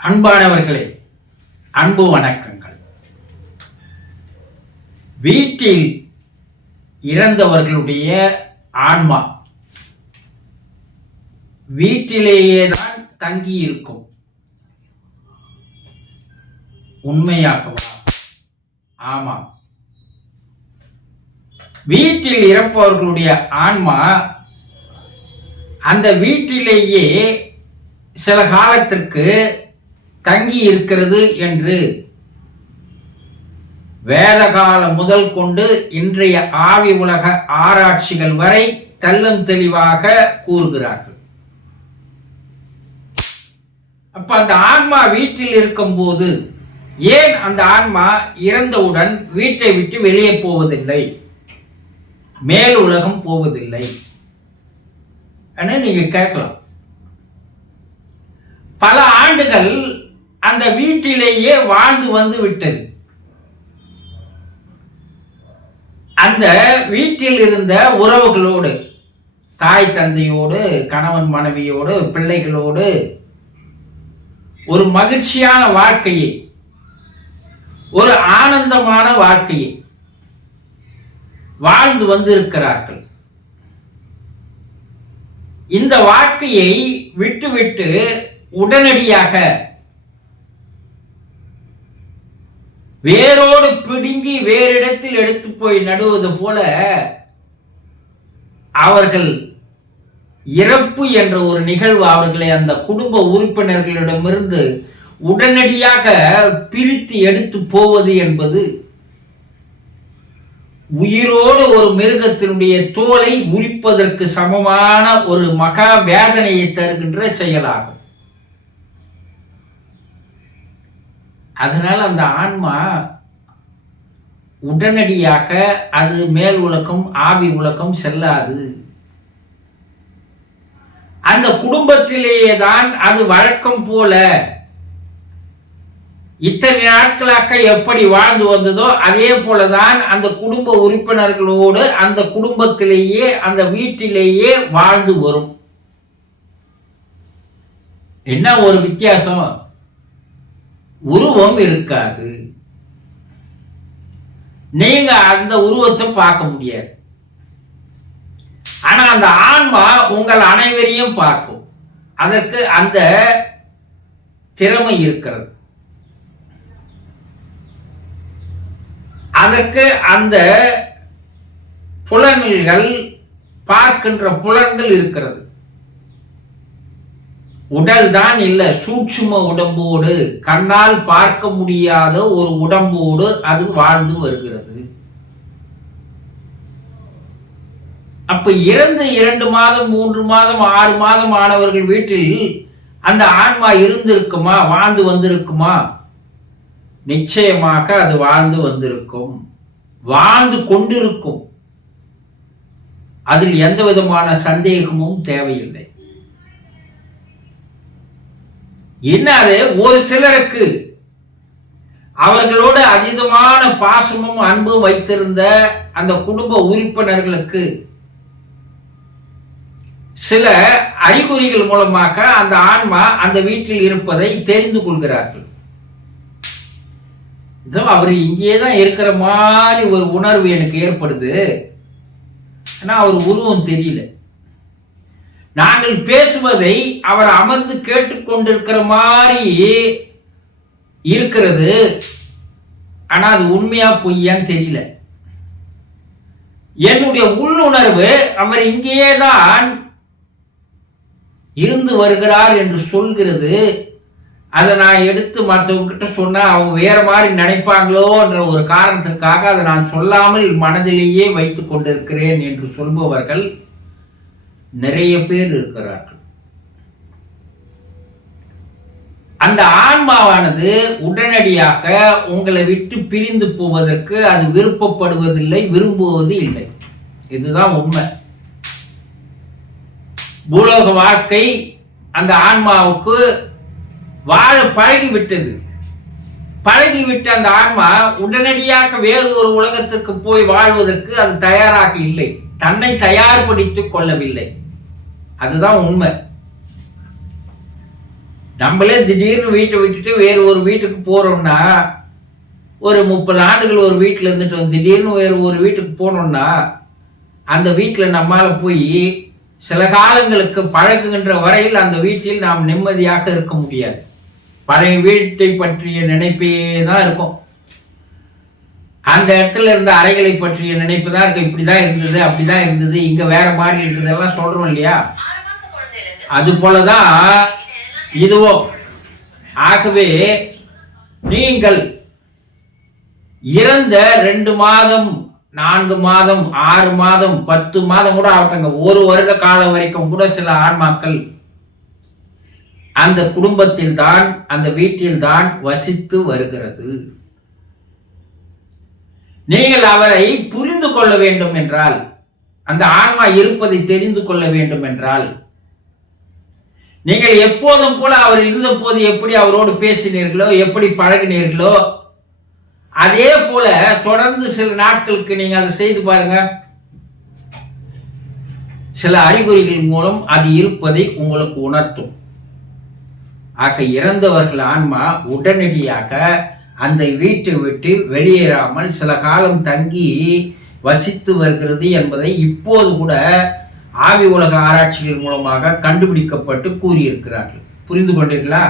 அன்பானவர்களே அன்பு வணக்கங்கள். வீட்டில் இறந்தவர்களுடைய ஆன்மா வீட்டிலேயே தான் தங்கி இருக்கும் உண்மையாகவா? ஆமாம். வீட்டில் இறப்பவர்களுடைய ஆன்மா அந்த வீட்டிலேயே சில காலத்திற்கு தங்கி இருக்கிறது என்று. வேத காலம் முதல் கொண்டு இன்றைய ஆவி உலக ஆராய்ச்சிகள் வரை தள்ளும் தெளிவாக கூறுகிறார்கள். அப்ப அந்த ஆன்மா வீட்டில் இருக்கும்போது ஏன் அந்த ஆன்மா இறந்தவுடன் வீட்டை விட்டு வெளியே போவதில்லை? மேல் உலகம் போவதில்லை. என்று நீங்க கேட்கலாம். பல ஆண்டுகள் அந்த வீட்டிலேயே வாழ்ந்து வந்து விட்டது. அந்த வீட்டில் இருந்த உறவுகளோடு தாய் தந்தையோடு கணவன் மனைவியோடு பிள்ளைகளோடு ஒரு மகிழ்ச்சியான வாழ்க்கையை ஒரு ஆனந்தமான வாழ்க்கையை வாழ்ந்து வந்திருக்கிறார்கள். இந்த வாழ்க்கையை விட்டுவிட்டு உடனடியாக வேரோடு பிடுங்கி வேறிடத்தில் எடுத்து போய் நடுவது போல அவர்கள் இறப்பு என்ற ஒரு நிகழ்வு அவர்களை அந்த குடும்ப உறுப்பினர்களிடமிருந்து உடனடியாக பிரித்து எடுத்து போவது என்பது உயிரோடு ஒரு மிருகத்தினுடைய தோலை உரிப்பதற்கு சமமான ஒரு மகா வேதனையை தருகின்ற செயலாகும். அதனால் அந்த ஆன்மா உடனடியாக அது மேல் உலகம் ஆவி உலகம் செல்லாது. அந்த குடும்பத்திலேயே தான் அது வழக்கம் போல. இத்தனை நாட்களாக எப்படி வாழ்ந்து வந்ததோ அதே போலதான் அந்த குடும்ப உறுப்பினர்களோடு அந்த குடும்பத்திலேயே அந்த வீட்டிலேயே வாழ்ந்து வரும். என்ன ஒரு வித்தியாசம்? உருவம் இருக்காது. நீங்க அந்த உருவத்தை பார்க்க முடியாது. ஆனா அந்த ஆன்மா உங்கள் அனைவரையும் பார்க்கும். அதற்கு அந்த திறமை இருக்கிறது. அதற்கு அந்த புலன்கள் பார்க்கின்ற புலன்கள் இருக்கிறது. உடல் தான் இல்லை. சூட்சும உடம்போடு கண்ணால் பார்க்க முடியாத ஒரு உடம்போடு அது வாழ்ந்து வருகிறது. அப்ப இறந்து இரண்டு மாதம் மூன்று மாதம் ஆறு மாதம் ஆனவர்கள் வீட்டில் அந்த ஆன்மா இருந்திருக்குமா? வாழ்ந்து வந்திருக்குமா? நிச்சயமாக அது வாழ்ந்து வந்திருக்கும். வாழ்ந்து கொண்டிருக்கும். அதில் எந்த விதமான சந்தேகமும் தேவையில்லை. என்னது ஒரு சிலருக்கு அவர்களோடு அதீதமான பாசமும் அன்பும் வைத்திருந்த அந்த குடும்ப உறுப்பினர்களுக்கு சில அறிகுறிகள் மூலமாக அந்த ஆன்மா அந்த வீட்டில் இருப்பதை தெரிந்து கொள்கிறார்கள். அவர் இங்கேயே தான் இருக்கிற மாதிரி ஒரு உணர்வு எனக்கு ஏற்படுது. ஆனால் அவர் உருவம் தெரியல. நாங்கள் பேசுவதை அவர் அமர்ந்து கேட்டுக்கொண்டிருக்கிற மாதிரி இருக்கிறது. ஆனால் அது உண்மையா பொய்யான்னு தெரியல. என்னுடைய உள்ளுணர்வு அவர் இங்கேயே தான் இருந்து வருகிறார் என்று சொல்கிறது. அதை நான் எடுத்து மற்றவங்க சொன்னால் அவங்க வேற மாதிரி நினைப்பாங்களோன்ற ஒரு காரணத்திற்காக அதை நான் சொல்லாமல் மனதிலேயே வைத்து கொண்டிருக்கிறேன் என்று சொல்பவர்கள் நிறைய பேர் இருக்கிறார்கள். அந்த ஆன்மாவானது உடனடியாக உங்களை விட்டு பிரிந்து போவதற்கு அது விருப்பப்படுவதில்லை விரும்புவது இல்லை. இதுதான் உண்மை. பூலோக வாழ்க்கை அந்த ஆன்மாவுக்கு வாழ பழகிவிட்டது. பழகிவிட்ட அந்த ஆன்மா உடனடியாக வேறு ஒரு உலகத்திற்கு போய் வாழ்வதற்கு அது தயாராக இல்லை. தன்னை தயார்படுத்திக் கொள்ளவில்லை. அதுதான் உண்மை. நம்மளே திடீர்னு வீட்டை விட்டுட்டு வேறு ஒரு வீட்டுக்கு போகிறோம்னா ஒரு முப்பது ஆண்டுகள் ஒரு வீட்டில் இருந்துட்டு திடீர்னு வேறு ஒரு வீட்டுக்கு போனோம்னா அந்த வீட்டில் நம்மால் போய் சில காலங்களுக்கு பழகுகின்ற வரையில் அந்த வீட்டில் நாம் நிம்மதியாக இருக்க முடியாது. பழைய வீட்டை பற்றிய நினைப்பே தான் இருக்கும். அந்த இடத்துல இருந்த அறைகளை பற்றிய நினைப்பு தான் இருக்கு. இப்படிதான் இருந்தது அப்படிதான் இருந்தது. இங்க வேற மாதிரி இருக்குதெல்லாம் சொல்றோம் இல்லையா? அது போலதான் இதுவோ ஆகவே நீங்கள் இறந்த ரெண்டு மாதம் நான்கு மாதம் ஆறு மாதம் பத்து மாதம் கூட ஆகட்டங்க. ஒரு வருட காலம் வரைக்கும் கூட சில ஆன்மாக்கள் அந்த குடும்பத்தில் தான் அந்த வீட்டில் தான் வசித்து வருகிறது. நீங்கள் அவரை புரிந்து கொள்ள வேண்டும் என்றால் அந்த ஆன்மா இருப்பதை தெரிந்து கொள்ள வேண்டும் என்றால் நீங்கள் எப்போதும் போல அவர் இருந்த போது எப்படி அவரோடு பேசினீர்களோ எப்படி பழகினீர்களோ அதே போல தொடர்ந்து சில நாட்களுக்கு நீங்க அதை செய்து பாருங்க. சில அறிகுறிகள் மூலம் அது இருப்பதை உங்களுக்கு உணர்த்தும். ஆக இறந்தவர்கள் ஆன்மா உடனடியாக அந்த வீட்டை விட்டு வெளியேறாமல் சில காலம் தங்கி வசித்து வருகிறது என்பதை இப்போது கூட ஆவி உலக ஆராய்ச்சிகள் மூலமாக கண்டுபிடிக்கப்பட்டு கூறியிருக்கிறார்கள். புரிந்து கொண்டீர்களா?